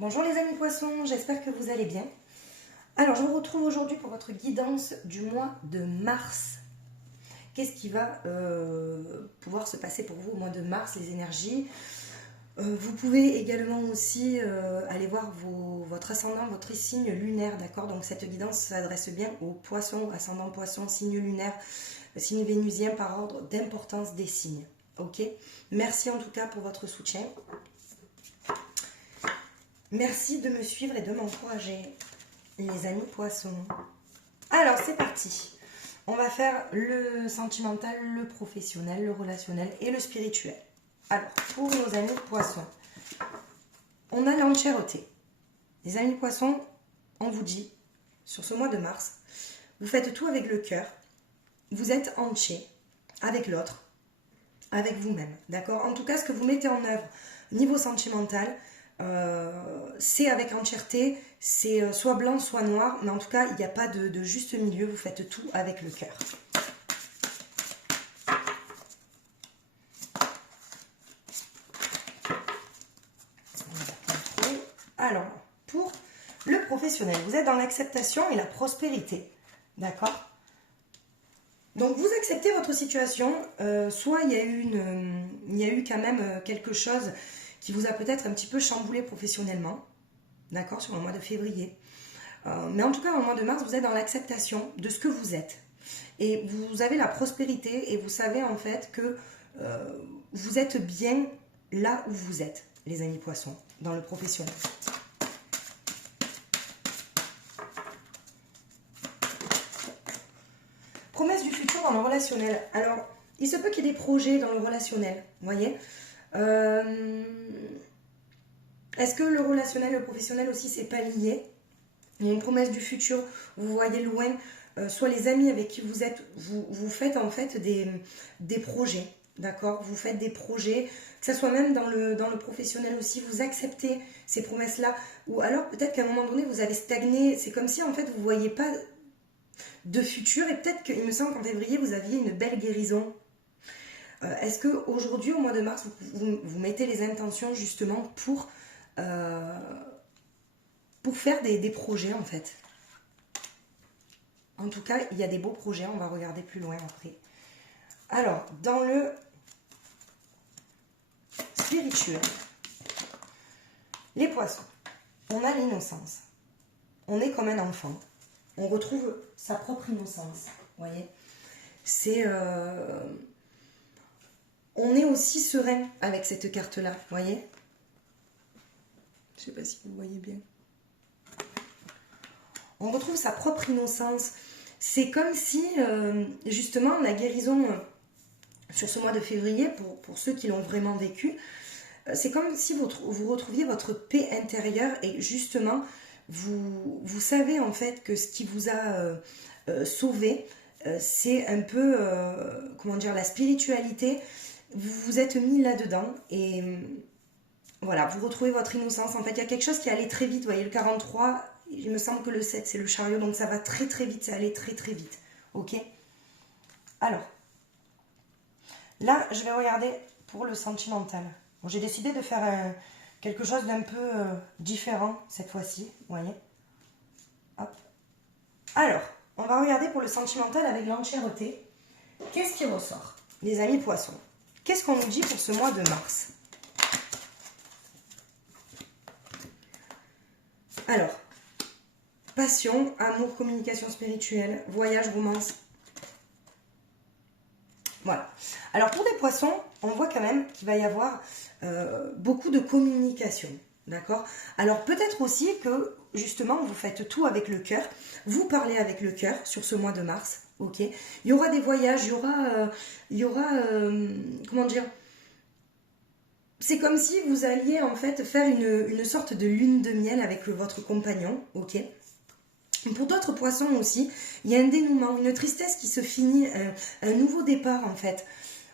Bonjour les amis poissons, j'espère que vous allez bien. Alors je vous retrouve aujourd'hui pour votre guidance du mois de mars. Qu'est-ce qui va pouvoir se passer pour vous au mois de mars, les énergies. Vous pouvez également aussi aller voir votre ascendant, votre signe lunaire, d'accord. Donc cette guidance s'adresse bien aux poissons, ascendant poisson, signe lunaire, signe vénusien par ordre d'importance des signes. Ok. Merci en tout cas pour votre soutien. Merci de me suivre et de m'encourager, les amis poissons. Alors, c'est parti. On va faire le sentimental, le professionnel, le relationnel et le spirituel. Alors, pour nos amis poissons, on a l'entièreté. Les amis poissons, on vous dit, sur ce mois de mars, vous faites tout avec le cœur. Vous êtes entier avec l'autre, avec vous-même, d'accord? En tout cas, ce que vous mettez en œuvre niveau sentimental, c'est avec entièreté, c'est soit blanc, soit noir, mais en tout cas, il n'y a pas de juste milieu, vous faites tout avec le cœur. Alors, pour le professionnel, vous êtes dans l'acceptation et la prospérité, d'accord? Donc, vous acceptez votre situation, soit il y a eu quand même quelque chose qui vous a peut-être un petit peu chamboulé professionnellement, d'accord, sur le mois de février. Mais en tout cas, au mois de mars, vous êtes dans l'acceptation de ce que vous êtes. Et vous avez la prospérité et vous savez en fait que vous êtes bien là où vous êtes, les amis poissons, dans le professionnel. Promesse du futur dans le relationnel. Alors, il se peut qu'il y ait des projets dans le relationnel, vous voyez. Est-ce que le relationnel et le professionnel aussi, c'est pas lié? Il y a une promesse du futur, vous voyez loin, soit les amis avec qui vous êtes, vous faites en fait des projets, d'accord? Vous faites des projets, que ce soit même dans le professionnel aussi, vous acceptez ces promesses-là, ou alors peut-être qu'à un moment donné, vous avez stagné, c'est comme si en fait vous ne voyez pas de futur, et peut-être qu'il me semble qu'en février, vous aviez une belle guérison. Est-ce qu'aujourd'hui, au mois de mars, vous mettez les intentions justement pour faire des projets en fait? En tout cas, il y a des beaux projets, on va regarder plus loin après. Alors, dans le spirituel, les poissons, on a l'innocence. On est comme un enfant. On retrouve sa propre innocence, vous voyez. On est aussi serein avec cette carte-là, vous voyez. Je ne sais pas si vous voyez bien. On retrouve sa propre innocence. C'est comme si, justement, la guérison sur ce mois de février, pour ceux qui l'ont vraiment vécu, c'est comme si vous retrouviez votre paix intérieure et justement, vous savez en fait que ce qui vous a sauvé, c'est un peu, comment dire, la spiritualité. Vous vous êtes mis là-dedans et voilà, vous retrouvez votre innocence. En fait, il y a quelque chose qui allait très vite. Vous voyez, le 43, il me semble que le 7, c'est le chariot, donc ça va très très vite, ça allait très très vite. Ok? Alors, là, je vais regarder pour le sentimental. Bon, j'ai décidé de faire quelque chose d'un peu différent cette fois-ci, vous voyez. Hop. Alors, on va regarder pour le sentimental avec l'entièreté. Qu'est-ce qui ressort, les amis poissons? Qu'est-ce qu'on nous dit pour ce mois de mars? Alors, passion, amour, communication spirituelle, voyage, romance. Voilà. Alors pour des poissons, on voit quand même qu'il va y avoir beaucoup de communication. D'accord? Alors peut-être aussi que justement vous faites tout avec le cœur. Vous parlez avec le cœur sur ce mois de mars. Ok? Il y aura des voyages, il y aura comment dire? C'est comme si vous alliez en fait faire une sorte de lune de miel avec votre compagnon. Ok? Pour d'autres poissons aussi, il y a un dénouement, une tristesse qui se finit, un nouveau départ en fait.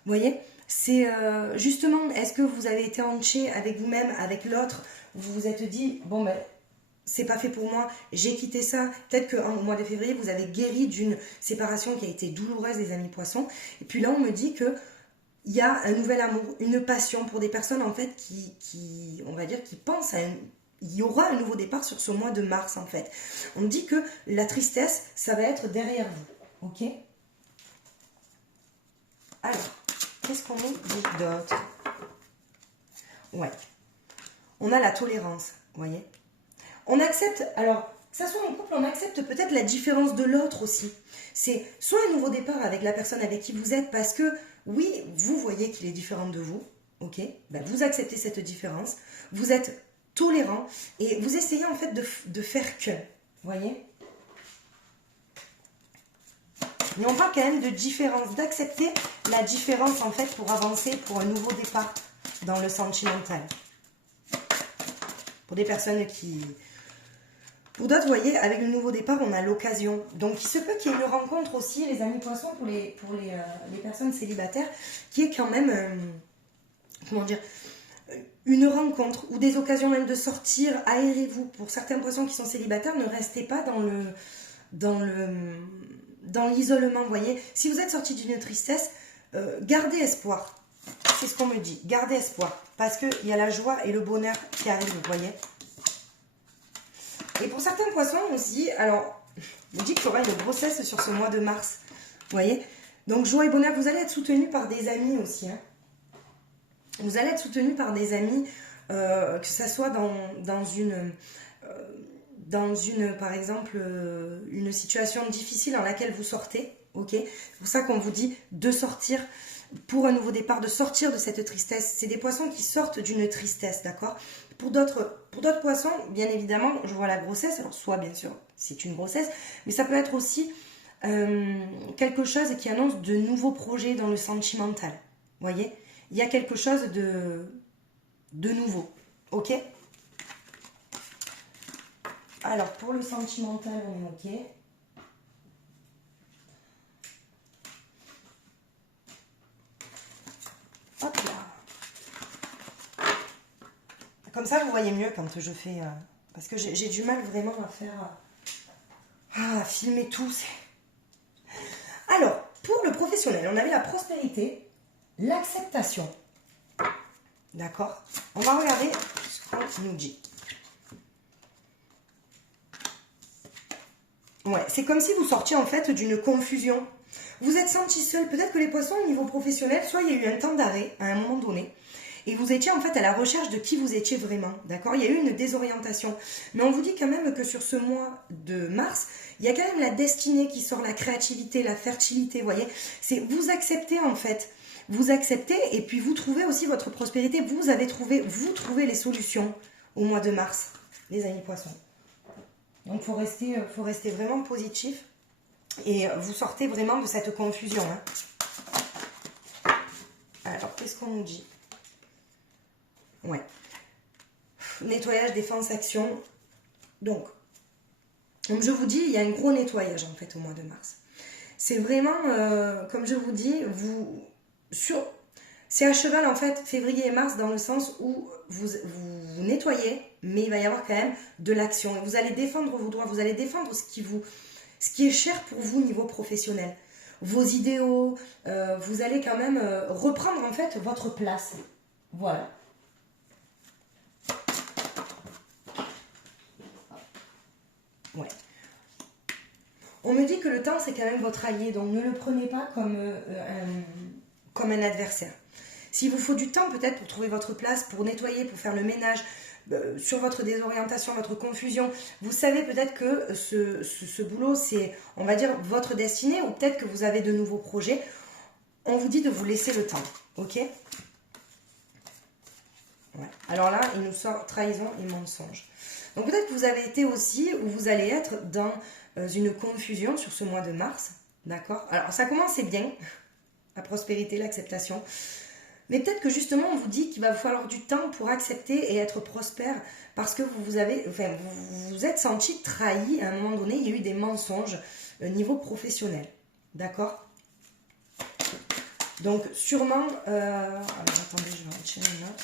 Vous voyez, c'est justement, est-ce que vous avez été entier avec vous-même, avec l'autre, vous vous êtes dit, bon ben, c'est pas fait pour moi, j'ai quitté ça. Peut-être qu'au mois de février, vous avez guéri d'une séparation qui a été douloureuse, les amis poissons. Et puis là, on me dit que il y a un nouvel amour, une passion pour des personnes en fait qui on va dire, qui pensent il y aura un nouveau départ sur ce mois de mars en fait. On dit que la tristesse, ça va être derrière vous. Ok? Alors, qu'est-ce qu'on nous dit d'autre? Ouais. On a la tolérance, vous voyez? On accepte, alors, que ça soit en couple, on accepte peut-être la différence de l'autre aussi. C'est soit un nouveau départ avec la personne avec qui vous êtes parce que, oui, vous voyez qu'il est différent de vous, ok? Ben, vous acceptez cette différence, vous êtes tolérant et vous essayez en fait de faire que, vous voyez? Mais on parle quand même de différence, d'accepter la différence en fait pour avancer pour un nouveau départ dans le sentimental. Pour des personnes qui... Pour d'autres, vous voyez, avec le nouveau départ, on a l'occasion. Donc, il se peut qu'il y ait une rencontre aussi, les amis poissons, pour les personnes célibataires, qui est quand même, comment dire, une rencontre ou des occasions même de sortir, aérez-vous. Pour certains poissons qui sont célibataires, ne restez pas dans l'isolement, vous voyez. Si vous êtes sorti d'une tristesse, gardez espoir. C'est ce qu'on me dit, gardez espoir. Parce qu'il y a la joie et le bonheur qui arrivent, vous voyez. Et pour certains poissons aussi, alors, on dit qu'il y aura une grossesse sur ce mois de mars. Vous voyez? Donc, joie et bonheur, vous allez être soutenu par des amis aussi. Hein. Vous allez être soutenu par des amis, que ça soit dans une, par exemple, une situation difficile dans laquelle vous sortez. Ok? C'est pour ça qu'on vous dit de sortir pour un nouveau départ, de sortir de cette tristesse. C'est des poissons qui sortent d'une tristesse, d'accord? Pour d'autres poissons, bien évidemment, je vois la grossesse. Alors, soit, bien sûr, c'est une grossesse, mais ça peut être aussi quelque chose qui annonce de nouveaux projets dans le sentimental. Vous voyez? Il y a quelque chose de nouveau. Ok? Alors, pour le sentimental, on est ok. Hop là. Comme ça, vous voyez mieux quand je fais... parce que j'ai du mal vraiment à faire... à filmer tout. Alors, pour le professionnel, on avait la prospérité, l'acceptation. D'accord? On va regarder ce qu'il nous dit. Ouais, c'est comme si vous sortiez en fait d'une confusion. Vous êtes senti seul. Peut-être que les poissons au niveau professionnel, soit il y a eu un temps d'arrêt à un moment donné, et vous étiez en fait à la recherche de qui vous étiez vraiment. D'accord? Il y a eu une désorientation. Mais on vous dit quand même que sur ce mois de mars, il y a quand même la destinée qui sort, la créativité, la fertilité, vous voyez? C'est vous acceptez en fait. Vous acceptez et puis vous trouvez aussi votre prospérité. Vous trouvez les solutions au mois de mars, les amis poissons. Donc, faut rester vraiment positif et vous sortez vraiment de cette confusion. Hein. Alors, qu'est-ce qu'on nous dit? Ouais. Nettoyage, défense, action. Donc, comme je vous dis, il y a un gros nettoyage en fait au mois de mars. C'est vraiment, comme je vous dis, c'est à cheval en fait, février et mars, dans le sens où vous nettoyez, mais il va y avoir quand même de l'action. Vous allez défendre vos droits, vous allez défendre ce qui est cher pour vous au niveau professionnel. Vos idéaux, vous allez quand même reprendre en fait votre place. Voilà. Ouais. On me dit que le temps c'est quand même votre allié, donc ne le prenez pas comme un adversaire. S'il vous faut du temps peut-être pour trouver votre place, pour nettoyer, pour faire le ménage, sur votre désorientation, votre confusion, vous savez peut-être que ce boulot c'est, on va dire, votre destinée, ou peut-être que vous avez de nouveaux projets. On vous dit de vous laisser le temps, ok? Ouais. Alors là, il nous sort trahison et mensonge. Donc peut-être que vous avez été aussi, ou vous allez être dans une confusion sur ce mois de mars, d'accord? Alors ça commence, c'est bien, la prospérité, l'acceptation. Mais peut-être que justement, on vous dit qu'il va vous falloir du temps pour accepter et être prospère parce que vous êtes senti trahi à un moment donné. Il y a eu des mensonges au niveau professionnel. D'accord? Donc, sûrement... alors, attendez, je vais enchaîner une note.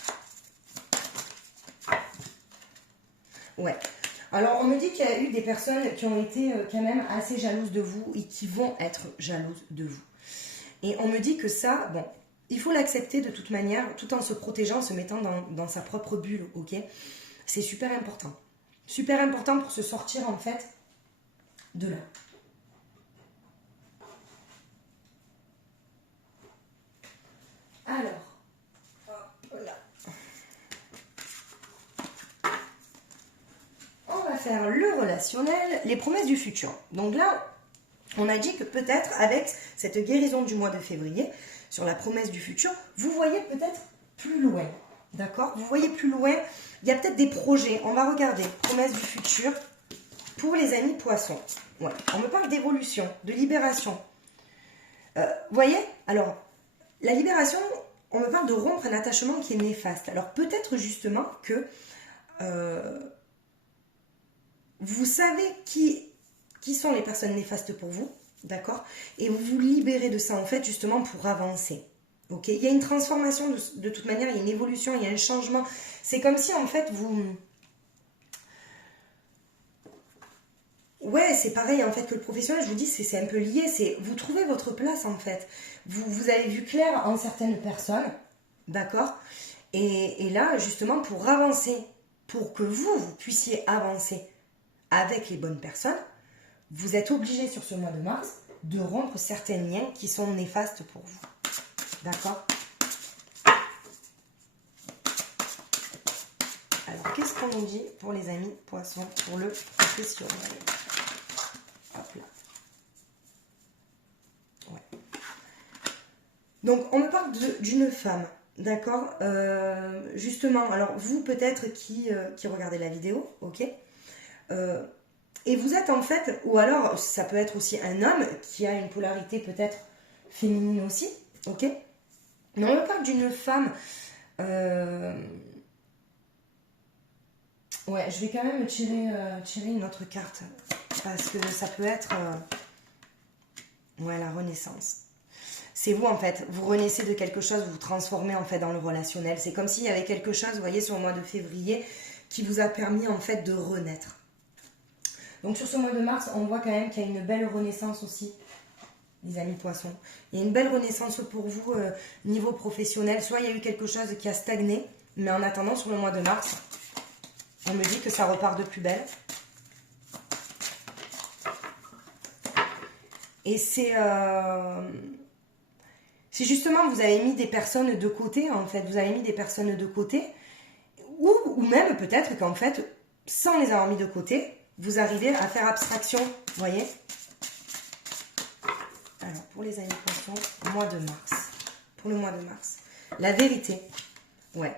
Ouais. Alors, on me dit qu'il y a eu des personnes qui ont été quand même assez jalouses de vous et qui vont être jalouses de vous. Et on me dit que ça, bon... Il faut l'accepter de toute manière, tout en se protégeant, en se mettant dans sa propre bulle, ok? C'est super important. Super important pour se sortir en fait de là. Alors, hop là. On va faire le relationnel, les promesses du futur. Donc là, on a dit que peut-être avec cette guérison du mois de février, sur la promesse du futur, vous voyez peut-être plus loin. D'accord? Vous voyez plus loin, il y a peut-être des projets. On va regarder, promesses du futur pour les amis poissons. Ouais. On me parle d'évolution, de libération. Vous voyez? Alors, la libération, on me parle de rompre un attachement qui est néfaste. Alors peut-être justement que vous savez qui sont les personnes néfastes pour vous, d'accord? Et vous vous libérez de ça en fait justement pour avancer. Ok? Il y a une transformation de toute manière, il y a une évolution, il y a un changement. C'est comme si en fait vous... Ouais, c'est pareil en fait que le professionnel, je vous dis, c'est un peu lié, c'est vous trouvez votre place en fait. Vous avez vu clair en certaines personnes, d'accord? Et là, justement, pour avancer, pour que vous puissiez avancer avec les bonnes personnes, vous êtes obligé sur ce mois de mars de rompre certains liens qui sont néfastes pour vous. D'accord? Alors, qu'est-ce qu'on nous dit pour les amis poissons, pour le professionnel? Hop là. Ouais. Donc, on me parle d'une femme, d'accord? Justement, alors vous peut-être qui regardez la vidéo, ok? Et vous êtes en fait, ou alors ça peut être aussi un homme qui a une polarité peut-être féminine aussi, ok? Mais on me parle d'une femme... Ouais, je vais quand même tirer une autre carte, parce que ça peut être... Ouais, la renaissance. C'est vous en fait, vous renaissez de quelque chose, vous vous transformez en fait dans le relationnel. C'est comme s'il y avait quelque chose, vous voyez, sur le mois de février, qui vous a permis en fait de renaître. Donc sur ce mois de mars, on voit quand même qu'il y a une belle renaissance aussi, les amis poissons. Il y a une belle renaissance pour vous niveau professionnel. Soit il y a eu quelque chose qui a stagné, mais en attendant, sur le mois de mars, on me dit que ça repart de plus belle. Et c'est justement, vous avez mis des personnes de côté, en fait. Vous avez mis des personnes de côté. Ou même peut-être qu'en fait, sans les avoir mis de côté, vous arrivez à faire abstraction, vous voyez? Alors, pour les amis poissons, mois de mars. Pour le mois de mars. La vérité. Ouais.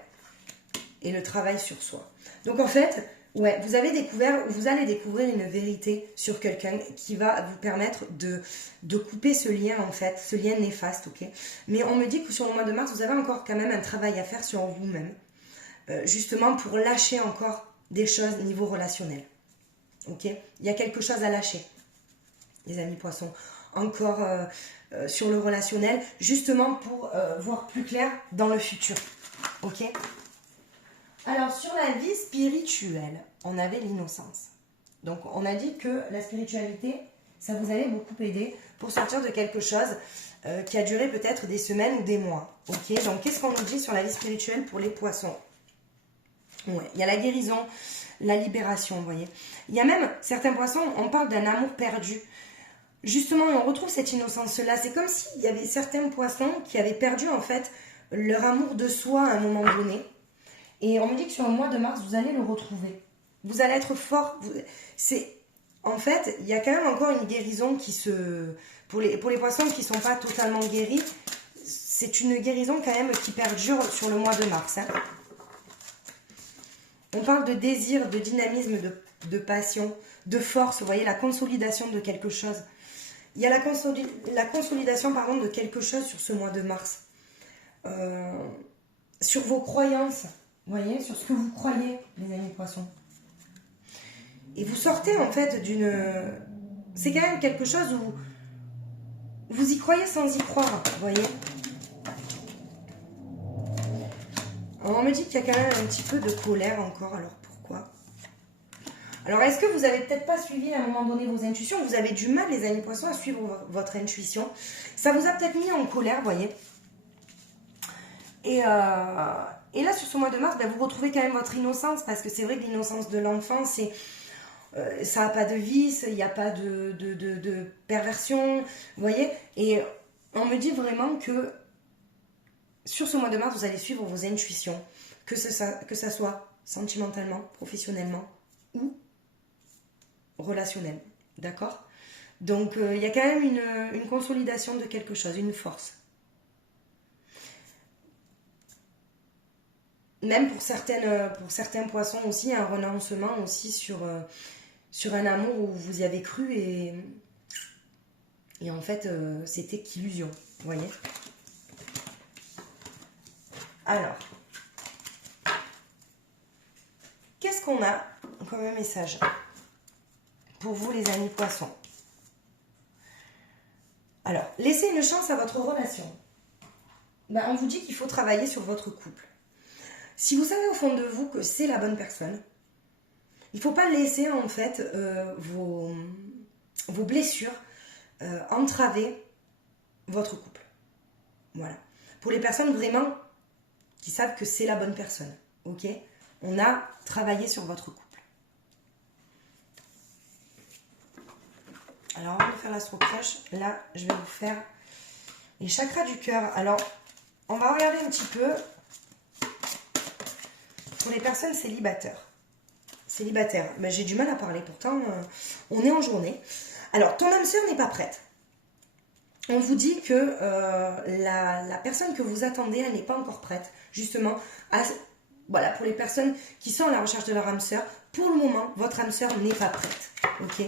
Et le travail sur soi. Donc, en fait, ouais, vous avez découvert, vous allez découvrir une vérité sur quelqu'un qui va vous permettre de couper ce lien, en fait, ce lien néfaste, ok? Mais on me dit que sur le mois de mars, vous avez encore quand même un travail à faire sur vous-même. Justement, pour lâcher encore des choses au niveau relationnel. Ok, il y a quelque chose à lâcher, les amis poissons. Encore sur le relationnel, justement pour voir plus clair dans le futur. Ok. Alors, sur la vie spirituelle, on avait l'innocence. Donc, on a dit que la spiritualité, ça vous allait beaucoup aider pour sortir de quelque chose qui a duré peut-être des semaines ou des mois. Ok. Donc, qu'est-ce qu'on nous dit sur la vie spirituelle pour les poissons? Ouais, il y a la guérison, la libération, vous voyez. Il y a même certains poissons, on parle d'un amour perdu. Justement, on retrouve cette innocence-là. C'est comme s'il y avait certains poissons qui avaient perdu en fait leur amour de soi à un moment donné. Et on me dit que sur le mois de mars, vous allez le retrouver. Vous allez être fort. En fait, il y a quand même encore une guérison qui se... Pour les poissons qui ne sont pas totalement guéris, c'est une guérison quand même qui perdure sur le mois de mars. Hein. On parle de désir, de dynamisme, de passion, de force. Vous voyez, la consolidation de quelque chose. Il y a la consolidation pardon, de quelque chose sur ce mois de mars. Sur vos croyances. Vous voyez, sur ce que vous croyez, les amis poissons. Et vous sortez en fait d'une... C'est quand même quelque chose où vous y croyez sans y croire, vous voyez. On me dit qu'il y a quand même un petit peu de colère encore, alors pourquoi? Alors est-ce que vous n'avez peut-être pas suivi à un moment donné vos intuitions? Vous avez du mal, les amis poissons, à suivre votre intuition. Ça vous a peut-être mis en colère, vous voyez. Et là, sur ce mois de mars, ben, vous retrouvez quand même votre innocence, parce que c'est vrai que l'innocence de l'enfant, c'est ça n'a pas de vice, il n'y a pas de perversion, vous voyez. Et on me dit vraiment que sur ce mois de mars, vous allez suivre vos intuitions, que ça soit sentimentalement, professionnellement ou relationnel, d'accord. Donc il y a quand même une consolidation de quelque chose, une force. Même pour certains poissons aussi, un renoncement aussi sur un amour où vous y avez cru et en fait c'était qu'illusion, vous voyez. Alors, qu'est-ce qu'on a comme un message pour vous les amis poissons? Alors, laissez une chance à votre relation. Ben, on vous dit qu'il faut travailler sur votre couple. Si vous savez au fond de vous que c'est la bonne personne, il ne faut pas laisser en fait vos blessures entraver votre couple. Voilà. Pour les personnes vraiment qui savent que c'est la bonne personne, ok? On a travaillé sur votre couple. Alors, avant de faire l'astro-crush, là, je vais vous faire les chakras du cœur. Alors, on va regarder un petit peu pour les personnes célibataires. Ben, j'ai du mal à parler, pourtant, on est en journée. Alors, ton âme sœur n'est pas prête. On vous dit que la personne que vous attendez, elle n'est pas encore prête, justement, voilà, pour les personnes qui sont à la recherche de leur âme sœur, pour le moment, votre âme sœur n'est pas prête, ok?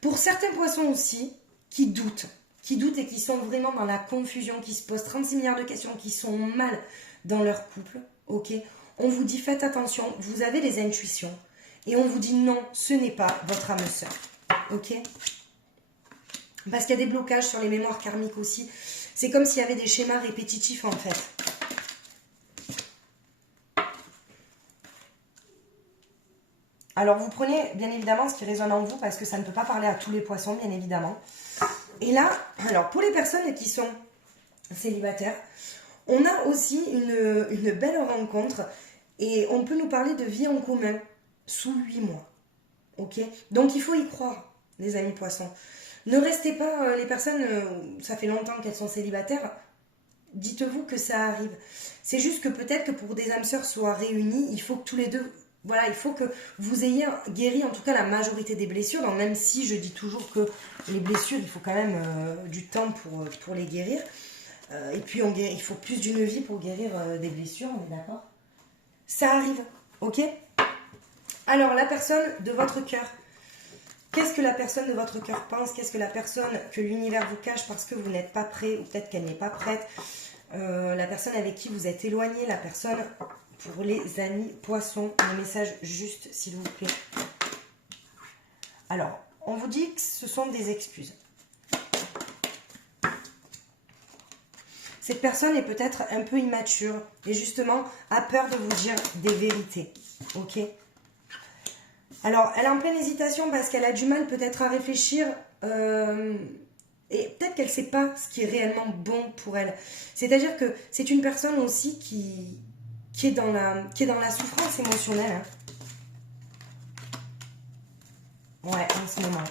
Pour certains poissons aussi, qui doutent et qui sont vraiment dans la confusion, qui se posent 36 milliards de questions, qui sont mal dans leur couple, ok? On vous dit faites attention, vous avez des intuitions, et on vous dit non, ce n'est pas votre âme sœur, ok? Parce qu'il y a des blocages sur les mémoires karmiques aussi. C'est comme s'il y avait des schémas répétitifs en fait. Alors vous prenez bien évidemment ce qui résonne en vous parce que ça ne peut pas parler à tous les poissons bien évidemment. Et là, alors pour les personnes qui sont célibataires, on a aussi une belle rencontre et on peut nous parler de vie en commun sous 8 mois. Ok? Donc il faut y croire, les amis poissons. Ne restez pas, les personnes, ça fait longtemps qu'elles sont célibataires, dites-vous que ça arrive. C'est juste que peut-être que pour des âmes sœurs soient réunies, il faut que tous les deux, voilà, il faut que vous ayez guéri en tout cas la majorité des blessures, donc même si je dis toujours que les blessures, il faut quand même du temps pour les guérir. Et puis il faut plus d'une vie pour guérir des blessures, on est d'accord? Ça arrive, ok? Alors la personne de votre cœur, qu'est-ce que la personne de votre cœur pense? Qu'est-ce que la personne que l'univers vous cache parce que vous n'êtes pas prêt ou peut-être qu'elle n'est pas prête? La personne avec qui vous êtes éloigné, la personne pour les amis poissons, un message juste s'il vous plaît. Alors, on vous dit que ce sont des excuses. Cette personne est peut-être un peu immature et justement a peur de vous dire des vérités, ok? Alors, elle est en pleine hésitation parce qu'elle a du mal peut-être à réfléchir et peut-être qu'elle ne sait pas ce qui est réellement bon pour elle. C'est-à-dire que c'est une personne aussi qui est dans la souffrance émotionnelle. Hein. Ouais, en ce moment.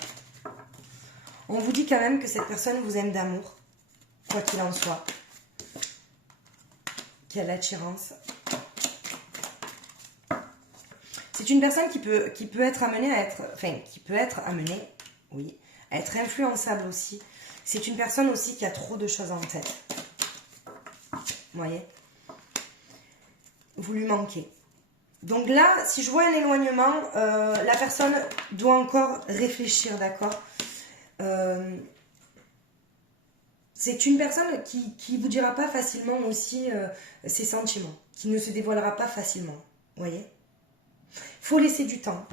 On vous dit quand même que cette personne vous aime d'amour, quoi qu'il en soit. Qu'il y a l'attirance. C'est une personne qui peut être amenée à être, enfin, qui peut être amenée, oui, à être influençable aussi. C'est une personne aussi qui a trop de choses en tête. Vous voyez? Vous lui manquez. Donc là, si je vois un éloignement, la personne doit encore réfléchir, d'accord? C'est une personne qui vous dira pas facilement aussi ses sentiments, qui ne se dévoilera pas facilement, vous voyez? Il faut laisser du temps.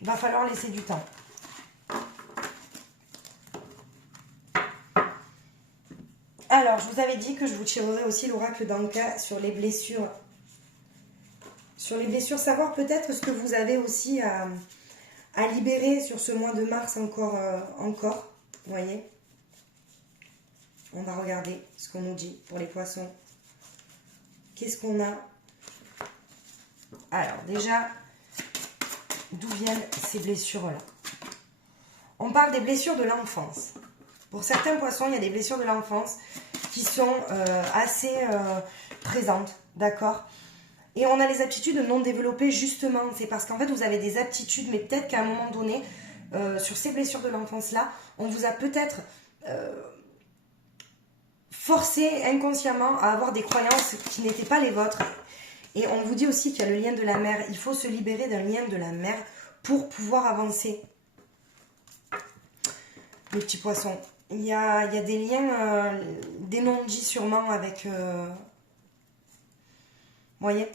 Il va falloir laisser du temps. Alors, je vous avais dit que je vous tirerai aussi l'oracle d'Anka sur les blessures. Sur les blessures, savoir peut-être ce que vous avez aussi à libérer sur ce mois de mars encore. Vous voyez? On va regarder ce qu'on nous dit pour les poissons. qu'est-ce qu'on a? Alors déjà, d'où viennent ces blessures-là? On parle des blessures de l'enfance. Pour certains poissons, il y a des blessures de l'enfance qui sont assez présentes, d'accord? Et on a les aptitudes non développées justement. C'est parce qu'en fait, vous avez des aptitudes, mais peut-être qu'à un moment donné, sur ces blessures de l'enfance-là, on vous a peut-être forcé inconsciemment à avoir des croyances qui n'étaient pas les vôtres. Et on vous dit aussi qu'il y a le lien de la mère. Il faut se libérer d'un lien de la mère pour pouvoir avancer. Les petits poissons. Il y a des liens, des non-dits sûrement avec... vous voyez?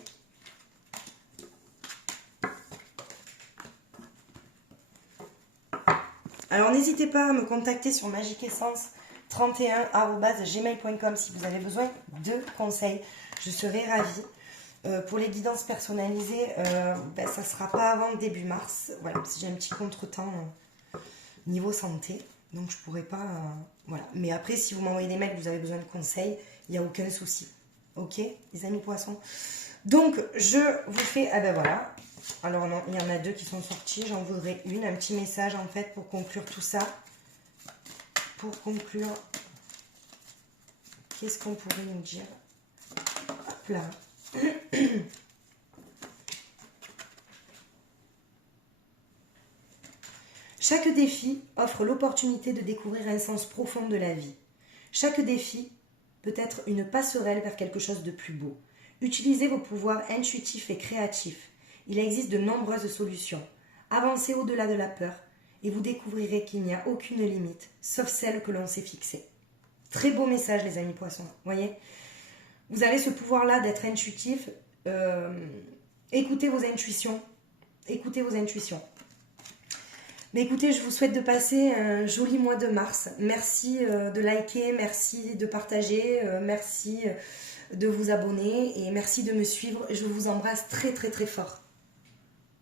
Alors n'hésitez pas à me contacter sur magiquessence31@gmail.com si vous avez besoin de conseils. Je serai ravie. Pour les guidances personnalisées, ça ne sera pas avant début mars. Voilà, si j'ai un petit contretemps niveau santé. Donc je pourrais pas... voilà. Mais après, si vous m'envoyez des mails, vous avez besoin de conseils, il n'y a aucun souci. Ok, les amis poissons? Donc, je vous fais... Ah ben voilà. Alors non, il y en a 2 qui sont sortis. J'en voudrais une. Un petit message en fait pour conclure tout ça. Pour conclure... Qu'est-ce qu'on pourrait nous dire? Hop là. Chaque défi offre l'opportunité de découvrir un sens profond de la vie. Chaque défi peut être une passerelle vers quelque chose de plus beau. Utilisez vos pouvoirs intuitifs et créatifs. Il existe de nombreuses solutions. Avancez au-delà de la peur et vous découvrirez qu'il n'y a aucune limite, sauf celle que l'on s'est fixée. Très beau message les amis poissons, voyez. Vous avez ce pouvoir-là d'être intuitif. Écoutez vos intuitions. Écoutez vos intuitions. Mais écoutez, je vous souhaite de passer un joli mois de mars. Merci de liker, merci de partager, merci de vous abonner et merci de me suivre. Je vous embrasse très très très fort.